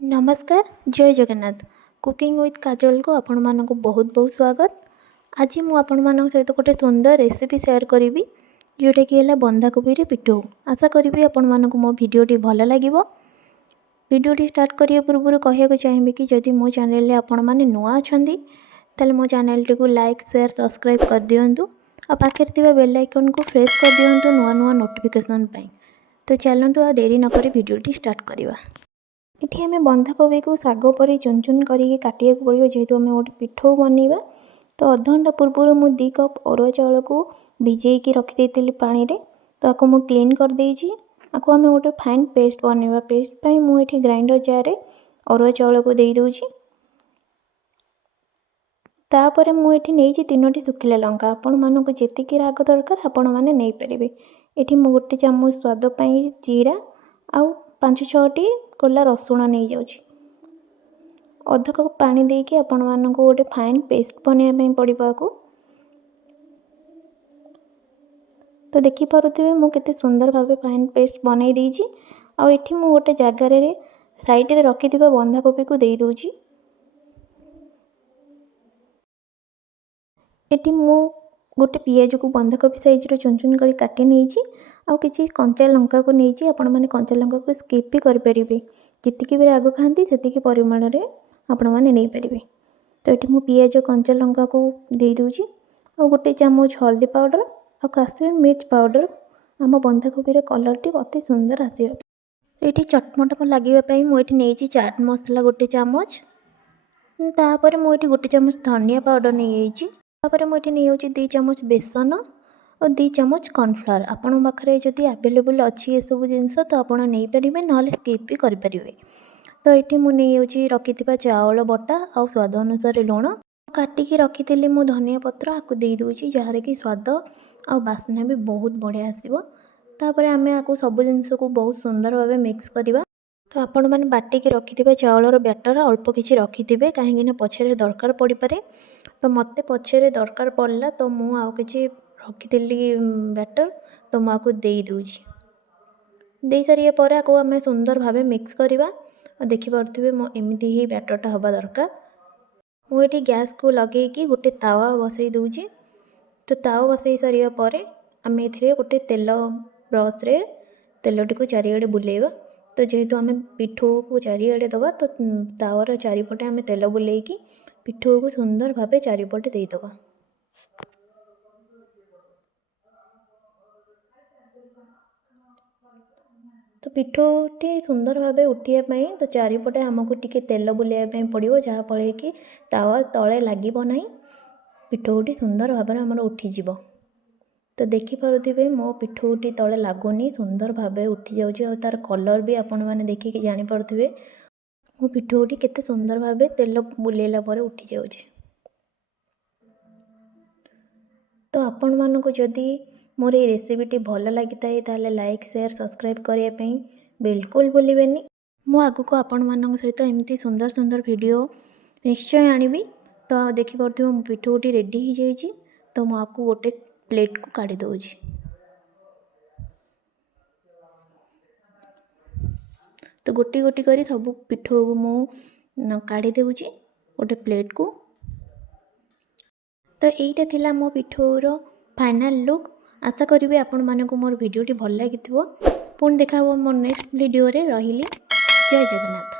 नमस्कार जय Jagannath cooking with काजल को आपण मानक बहुत बहुत स्वागत। आज मु आपण मान सहित गोटे सुंदर रेसिपी शेयर करी जोटा कि है बंधाकोबी रे पिठो। आशा करी आपण मानक मो वीडियोटी भल लगे। वीडियोटी स्टार्ट करिया पूर्व कहूँ चाहिए कि जदि मो चैनल आपण मैंने नुआ अच्छा तेल मो channel T like share subscribe कर दिंतु आ पाखे बेल आइकन को प्रेस कर दिंतु नुआ नुआ नोटिफिकेशन पाई। तो चलतु आ डेरी नक वीडियोटी स्टार्ट करवा। ये आम बंधाकोबी को शाग पर चुन चुन करके काटिया पड़ो जेहेतु आम गोटे पिठो बनवा। तो अध घंटा पूर्व मुझे 2 कप अरुआ चाउल को भिजेकी रखी पानी रे। तो आपको मुझे क्लीन कर देछि। आपको आम गोटे फाइन पेस्ट बनवा। पेस्ट पाई मुझे ग्राइंडर जार रे अरुआ चाउल को दे दूची। तापर मुझे नहीं 3टी सुखिला लंका आपण मानक जेतिकी राग दरकार आपण मैंने नहीं पारे। ये गोटे चामच स्वाद पाई जीरा आउ 5-6टी कोला रसुण नहीं जाऊँ। अध कप पानी देके आपण मानक गोटे फाइन पेस्ट बनवाई पड़ो। को तो देखिपे मुझे सुंदर भाव फाइन पेस्ट बनई देछि। आठी मु गोटे जगार साइड रे रखि बंधाकोबी को दे दूची। एटी मु गोटे पियाज को बंधाकोबी साइज रो चुन चुन कर काटी नहीं आउ किछि कंचा लंका को नहीं आपण माने कंचा लंका को स्किप भी कर परिबे। जितकी भी राग खाती से परिमाण रे आपण माने नहीं पारे। तो ये मु पियाज कंचा लंका को दे दूची आ गोटे चामच हल्दी पाउडर और काश्मीर मिर्च पाउडर आम बंधाकोबी कलर टी अति सुंदर आसो। ये चटमट लगे मुझे नहीं चाट मसला गोटे चामच। तापर मुझे गोटे चामच धनिया पाउडर नहीं तापर मुझे नहीं 2 चामच बेसन और 2 चामच कॉर्नफ्लावर। आपण पाखे जदि अवेलेबल अच्छी ये सब जिनस तो आपड़ नहीं पारे ना स्किप भी करें। तो ये मुझे रखि चाउल बटा आ स्वाद अनुसार लुण काटिकी रखी मु धनिया पत्र आपको दे दूची जहाँ कि स्वाद आ बास्ना भी बहुत बढ़िया आसो। तापर आम आपको सब जिनस को बहुत सुंदर भाव मिक्स करवा। तो आपण मैंने बाटिकी रखि चाउलर बैटर अल्प किसी रखिथे कहीं पछरे दरकार पड़ पारे। तो मत पछरे दरकार पड़ला तो मु आउ कि रखी बैटर तो मुझे दे दूची। दे सारे पर आपको आम सुंदर भाव मिक्स करवा। देखिपे मो एमती ही बैटरटा हवा दरकार। मुझे गैस को लगे कि गोटे तावा बसई दूची। तो तावा बसई सारे पर आम ए गोटे तेल ब्रश रे तेलटी को चारिआडे बुलेवा। तो जेहेतु आम पिठो को चारिआडे दबा तो तावर चारिपटे आम तेल बुलेकी पिठो को सुंदर भाव चारिपटे देदबा। तो पिठोटी सुंदर भाव उठाई तो चारिपटे आमको टिके तेल बुलाई पड़ो जहाँफल कि तावा तले लगे ना पिठोटी सुंदर भाव आमर उठीज। तो देखिपे मो पिठोटी तले लगुनि सुंदर भाव उठी जाऊँ। तार कलर भी आपण मैंने देखिए जानीपे मो पिठोटी केते सुंदर भाव तेल बुलेला पर उठी जाऊँ। तो आपण मानक जदि मोर ये रेसिपीटी भल लगी ताले लाइक शेयर सब्सक्राइब करने बिल्कुल भूलें। मु आगु को आपण मान सहित एमती सुंदर सुंदर वीडियो निश्चय आनिबी। तो देखिपे मो पिठोटी रेडी हो जाइए। तो मु आपको गोटे प्लेट को काढ़ी दूची। तो गोटी गोटी करी सब पिठो को मु काढ़ी दूची गोटे प्लेट को। तो यहीटा थिला मो पिठोर फाइनल लुक। आशा करी आपण मानक मोर वीडियोटी भल लगी। पुणी देखा मोर नेक्स्ट वीडियो रे। रहिली जय जगन्नाथ।